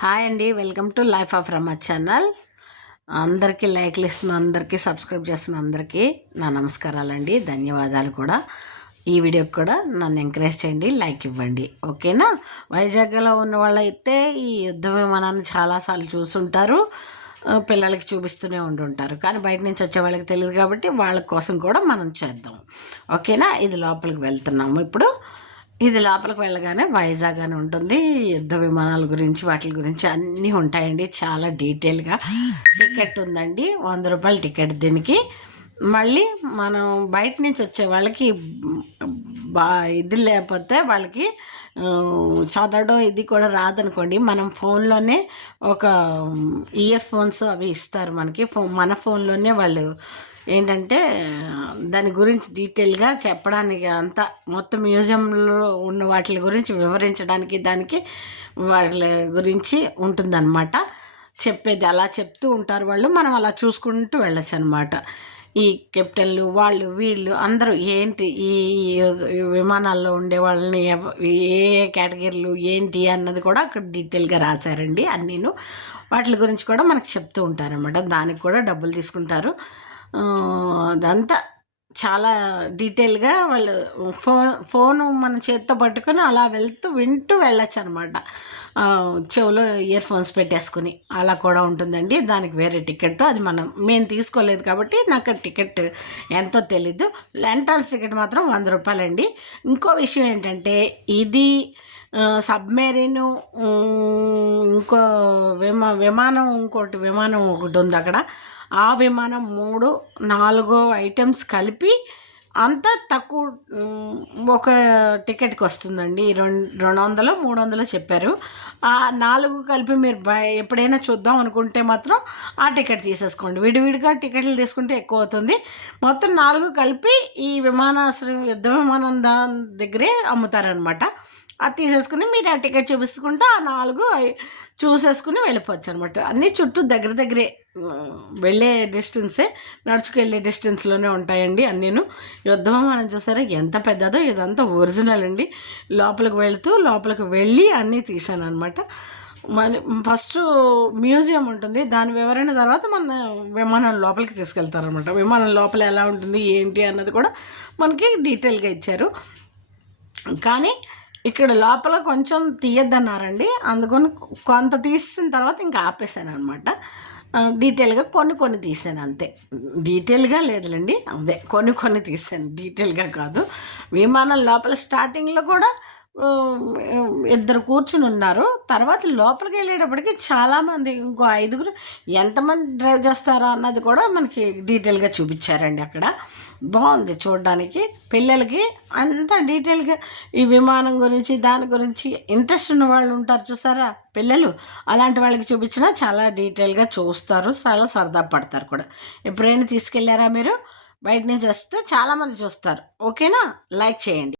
Hi అండి welcome to life of Rama channel. అందరికీ లైక్లు ఇస్తున్న అందరికీ సబ్స్క్రైబ్ చేస్తున్న అందరికీ నా నమస్కారాలండి. ధన్యవాదాలు కూడా. ఈ వీడియోకి కూడా నన్ను ఎంకరేజ్ చేయండి లైక్ ఇవ్వండి. ఓకేనా? వైజాగ్లో ఉన్న వాళ్ళైతే ఈ యుద్ధ విమానాన్ని చాలాసార్లు చూసుంటారు. పిల్లలకి చూపిస్తూనే ఉండుంటారు. కానీ బయట నుంచి వచ్చే వాళ్ళకి తెలియదు కాబట్టి వాళ్ళ కోసం కూడా మనం చేద్దాం. ఓకేనా? ఇది లోపలికి వెళ్తున్నాము ఇప్పుడు. ఇది లోపలికి వెళ్ళగానే వైజాగ్ అని ఉంటుంది. యుద్ధ విమానాల గురించి వాటి గురించి అన్నీ ఉంటాయండి. చాలా డీటెయిల్గా టికెట్ ఉందండి. వంద రూపాయల టికెట్ దీనికి. మళ్ళీ మనం బయట నుంచి వచ్చే వాళ్ళకి బా ఇది లేకపోతే వాళ్ళకి చదవడం ఇది కూడా రాదనుకోండి. మనం ఫోన్లోనే ఒక ఇయర్ ఫోన్స్ అవి ఇస్తారు మనకి. ఫో మన ఫోన్లోనే వాళ్ళు ఏంటంటే దాని గురించి డీటెయిల్గా చెప్పడానికి అంతా మొత్తం మ్యూజియంలో ఉన్న వాటి గురించి వివరించడానికి దానికి వాటి గురించి ఉంటుందన్నమాట. చెప్పేది అలా చెప్తూ ఉంటారు వాళ్ళు. మనం అలా చూసుకుంటూ వెళ్ళచ్చు అనమాట ఈ కెప్టెన్లు వాళ్ళు వీళ్ళు అందరూ ఏంటి ఈ విమానాల్లో ఉండే వాళ్ళని ఏ ఏ కేటగిరీలు ఏంటి అన్నది కూడా అక్కడ డీటెయిల్గా రాశారండి అన్నీను. వాటి గురించి కూడా మనకు చెప్తూ ఉంటారనమాట దానికి కూడా డబ్బులు తీసుకుంటారు. అదంతా చాలా డీటెయిల్గా వాళ్ళు ఫోన్ ఫోను మన చేత్తో పట్టుకొని అలా వెళ్తూ వింటూ వెళ్ళచ్చు అనమాట చెవులో ఇయర్ ఫోన్స్ పెట్టేసుకుని అలా కూడా ఉంటుందండి. దానికి వేరే టికెట్ అది మనం మేము తీసుకోలేదు కాబట్టి నాకు టికెట్ ఎంతో తెలీదు. లెంటాన్స్ టికెట్ మాత్రం వంద రూపాయలండి. ఇంకో విషయం ఏంటంటే ఇది సబ్మెరీను ఇంకో విమా విమానం ఇంకోటి విమానం ఒకటి ఉంది అక్కడ ఆ విమానం మూడు నాలుగో ఐటమ్స్ కలిపి అంత తక్కువ ఒక టికెట్కి వస్తుందండి. రెండు రెండు వందలు మూడు వందలు చెప్పారు. ఆ నాలుగు కలిపి మీరు ఎప్పుడైనా చూద్దాం అనుకుంటే మాత్రం ఆ టికెట్ తీసేసుకోండి. విడివిడిగా టికెట్లు తీసుకుంటే ఎక్కువ అవుతుంది. మొత్తం నాలుగు కలిపి ఈ విమానాశ్రయం యుద్ధ విమానం దాని దగ్గరే అమ్ముతారనమాట అది తీసేసుకుని మీరు ఆ టికెట్ చూపిస్తుంటే ఆ నాలుగు చూసేసుకుని వెళ్ళిపోవచ్చు అనమాట అన్నీ చుట్టూ దగ్గర దగ్గరే వెళ్ళే డిస్టెన్సే నడుచుకు వెళ్ళే డిస్టెన్స్లోనే ఉంటాయండి అన్నీను. యుద్ధం మనం చూసారా ఎంత పెద్దదో ఇదంతా ఒరిజినల్ అండి. లోపలికి వెళుతూ లోపలికి వెళ్ళి అన్నీ తీసాను అనమాట మన ఫస్ట్ మ్యూజియం ఉంటుంది దాని వివరణ తర్వాత మన విమానం లోపలికి తీసుకెళ్తారనమాట విమానం లోపల ఎలా ఉంటుంది ఏంటి అన్నది కూడా మనకి డీటెయిల్గా ఇచ్చారు. కానీ ఇక్కడ లోపల కొంచెం తీయద్దన్నారండి. అందుకని కొంత తీసిన తర్వాత ఇంకా ఆపేసాను అనమాట డీటెయిల్గా కొన్ని కొన్ని తీసాను అంతే. డీటెయిల్గా లేదులేండి. అదే కొన్ని కొన్ని తీసాను డీటెయిల్గా కాదు. విమానం లోపల స్టార్టింగ్లో కూడా ఇద్దరు కూర్చుని ఉన్నారు. తర్వాత లోపలికి వెళ్ళేటప్పటికి చాలామంది ఇంకో ఐదుగురు ఎంతమంది డ్రైవ్ చేస్తారో అన్నది కూడా మనకి డీటెయిల్గా చూపించారండి అక్కడ. బాగుంది చూడడానికి. పిల్లలకి అంత డీటెయిల్గా ఈ విమానం గురించి దాని గురించి ఇంట్రెస్ట్ ఉన్న వాళ్ళు ఉంటారు చూసారా? పిల్లలు అలాంటి వాళ్ళకి చూపించినా చాలా డీటెయిల్గా చూస్తారు. చాలా సరదా పడతారు కూడా. ఎప్పుడైనా తీసుకెళ్ళారా మీరు? బయట నుంచి వస్తే చాలామంది చూస్తారు. ఓకేనా? లైక్ చేయండి.